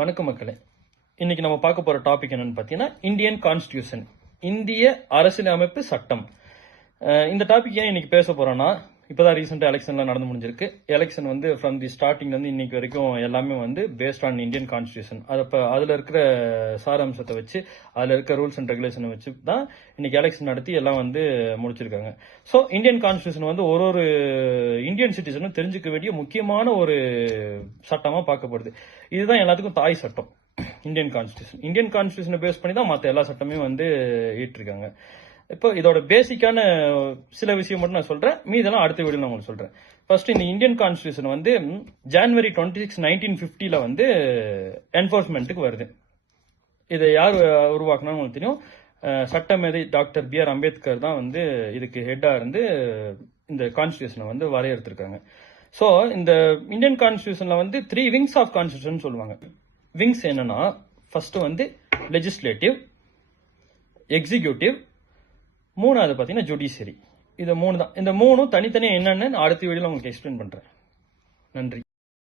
வணக்கம் மக்களே. இன்னைக்கு நம்ம பார்க்க போற டாபிக் என்னன்னு பாத்தீங்கன்னா இந்தியன் கான்ஸ்டிடியூஷன், இந்திய அரசியலமைப்பு சட்டம். இந்த டாபிக் ஏன் இன்னைக்கு பேச போறோம்னா, இப்பதான் ரீசெண்டா எலெக்ஷன்லாம் நடந்து முடிஞ்சிருக்கு. எலெக்ஷன் வந்து ஃப்ரம் தி ஸ்டார்டிங்ல இருந்து இன்னைக்கு வரைக்கும் எல்லாமே வந்து பேஸ்ட் ஆன் இந்தியன் கான்ஸ்டிடியூஷன். அதுல இருக்கிற சாராம்சத்தை வச்சு, அதுல இருக்க ரூல்ஸ் அண்ட் ரெகுலேஷனை வச்சு தான் இன்னைக்கு எலெக்ஷன் நடத்தி எல்லாம் வந்து முடிச்சிருக்காங்க. ஸோ இந்தியன் கான்ஸ்டிடியூஷன் வந்து ஒரு இந்தியன் சிட்டிசனும் தெரிஞ்சுக்க வேண்டிய முக்கியமான ஒரு சட்டமா பார்க்கப்படுது. இதுதான் எல்லாத்துக்கும் தாய் சட்டம், இந்தியன் கான்ஸ்டிடியூஷன். இந்தியன் கான்ஸ்டிடியூஷனை பேஸ் பண்ணி தான் மற்ற எல்லா சட்டமே வந்து ஏற்றிருக்காங்க. இப்போ இதோட பேசிக்கான சில விஷயம் மட்டும் நான் சொல்றேன், மீதெல்லாம் அடுத்த வீடியோ நான் உங்களுக்கு சொல்றேன். ஃபர்ஸ்ட், இந்த இந்தியன் கான்ஸ்டிடியூஷன் வந்து ஜனவரி 26, 1950 வந்து என்போர்ஸ்மெண்ட்டுக்கு வருது. இதை யார் உருவாக்குனா உங்களுக்கு தெரியும், சட்டமேதை டாக்டர் பி.ஆர். அம்பேத்கர் தான் வந்து இதுக்கு ஹெட்டா இருந்து இந்த கான்ஸ்டிடியூஷனை வந்து வரையறுத்திருக்காங்க. ஸோ இந்த இந்தியன் கான்ஸ்டிடியூஷன்ல வந்து 3 விங்ஸ் ஆஃப் கான்ஸ்டிடியூஷன் சொல்லுவாங்க. விங்ஸ் என்னன்னா, ஃபர்ஸ்ட் வந்து லெஜிஸ்லேட்டிவ், எக்ஸிக்யூட்டிவ், மூணாவது பாத்தீங்கன்னா ஜுடிஷியரி. இது மூணு தான். இந்த மூணும் தனித்தனியா என்னன்னு அடுத்த வீடியோல உங்களுக்கு எக்ஸ்பிளைன் பண்றேன். நன்றி.